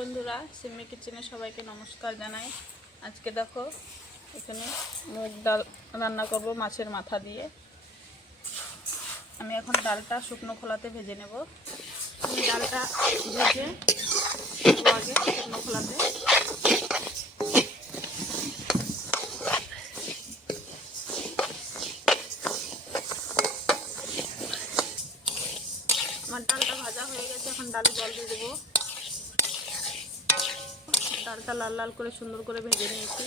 বন্ধুরা, সিমি কিচেনে সবাইকে নমস্কার জানাই। আজকে দেখো, এখানে মুগ ডাল রান্না করব মাছের মাথা দিয়ে। আমি এখন ডালটা শুকনো খোলাতে ভেজে নেব। ডালটা ভেজে আগে শুকনো খোলাতে। আমার ডালটা ভাজা হয়ে গেছে, এখন ডালে জল দিয়ে দেবো। ডালটা লাল লাল করে সুন্দর করে ভেজে নিয়েছি।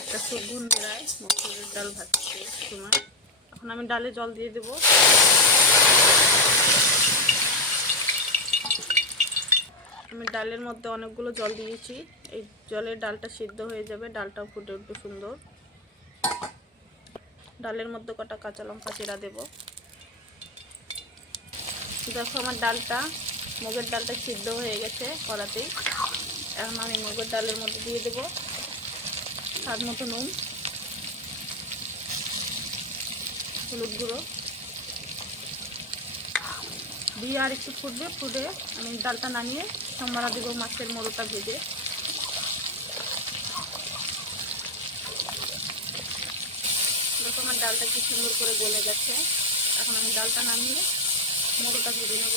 একটা সুগুন বেড়ায়, মসুরের ডাল ভাজতে সময়। এখন আমি ডালে জল দিয়ে দেব। আমি ডালের মধ্যে অনেকগুলো জল দিয়েছি। এই জলে ডালটা সিদ্ধ হয়ে যাবে, ডালটাও ফুটে উঠবে সুন্দর। ডালের মধ্যে কটা কাঁচা লঙ্কা চেরা দেবো। দেখো আমার ডালটা, মুগের ডালটা সিদ্ধ হয়ে গেছে কড়াতেই। এখন আমি মুগের ডালের মধ্যে দিয়ে দেব স্বাদ মতো নুন, হলুদ গুঁড়ো। দিয়ে আর একটু ফুটবে, ফুটে আমি ডালটা নামিয়ে সোমবারা দেবো মাছের মোড়োটা ভেজে। দেখো আমার ডালটা কি সুন্দর করে গলে গেছে। এখন আমি ডালটা নামিয়ে মোড়োটা ভেজে নেব।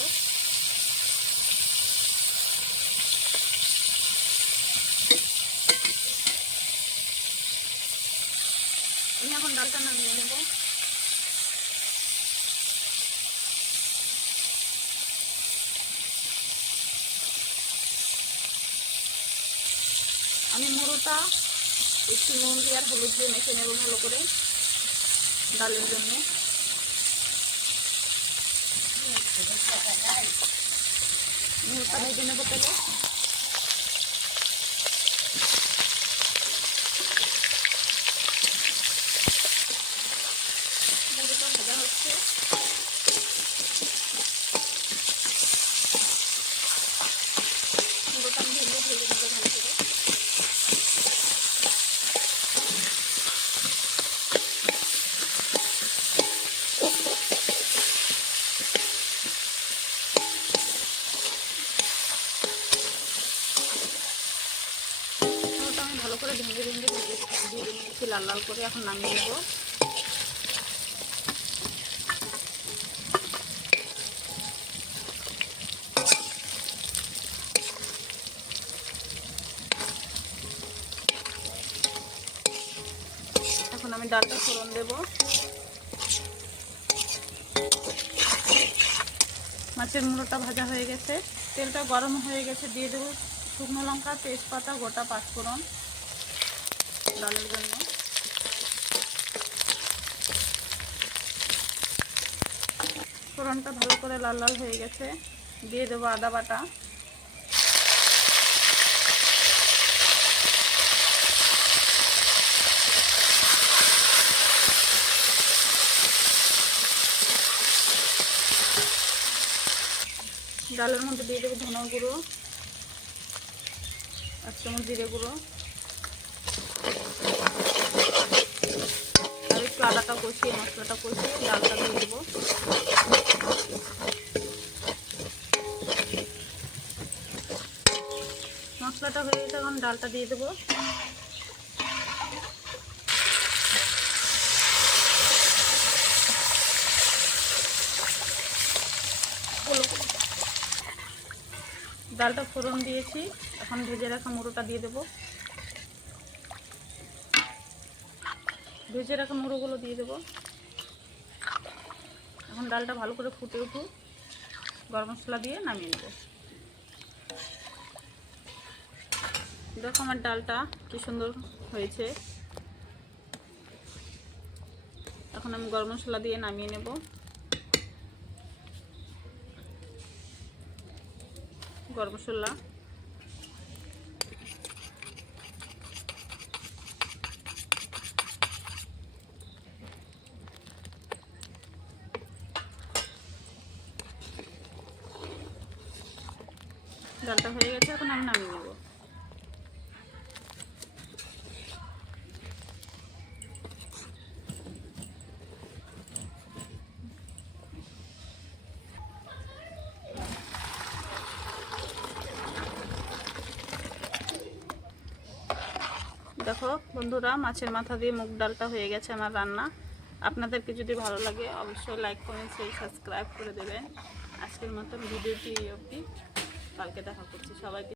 আমি এখন নামিয়ে নেব আমি মুড়োটা একটু নুন দিয়ে আর হলুদ দিয়ে মেখে নেব ভালো করে। ডালের জন্য। মুড়োটা ভেজে নেব তাহলে মুড়োটা ঢেলে নেব ভালো করে ভালো ভেঙে ভেঙে লাল লাল করে এখন নামিয়ে নেব। আমি ডালটা ফোড়ন দেব। মাছের মুড়োটা ভাজা হয়ে গেছে। তেলটা গরম হয়ে গেছে, দিয়ে দেবো শুকনো লঙ্কা, তেজপাতা, গোটা পাঁচফোড়ন ডালের জন্য। ফোড়নটা ভালো করে লাল লাল হয়ে গেছে। দিয়ে দেবো আদা বাটা। ডালের মধ্যে দিয়ে দেবো ধনা গুঁড়ো এক চামচ জিরে গুঁড়ো। আর একটু আদাটা কষিয়ে, মশলাটা কষিয়ে ডালটা দিয়ে দেবো। মশলাটা হয়ে গেছে, এখন ডালটা দিয়ে দেবো। ডালটা ফোড়ন দিয়েছি। এখন ভেজে রাখা মুড়োটা দিয়ে দেবো। ভেজে রাখা মুড়োগুলো দিয়ে দেবো। এখন ডালটা ভালো করে ফুটে উঠুক। গরম মশলা দিয়ে নামিয়ে নেব। দেখো আমার ডালটা কি সুন্দর হয়েছে। এখন আমি গরম মশলা দিয়ে নামিয়ে নেব। গরম মশলা ডালটা হয়ে গেছে এখন আমি নামিয়ে নেব। দেখো বন্ধুরা, মাছের মাথা দিয়ে মুগ ডালটা হয়ে গেছে আমার রান্না। আপনাদেরকে যদি ভালো লাগে, অবশ্যই লাইক কমেন্ট সেই সাবস্ক্রাইব করে দেবেন। আজকের মতন ভিডিওটি অবধি। কালকে দেখা করছি। সবাইকে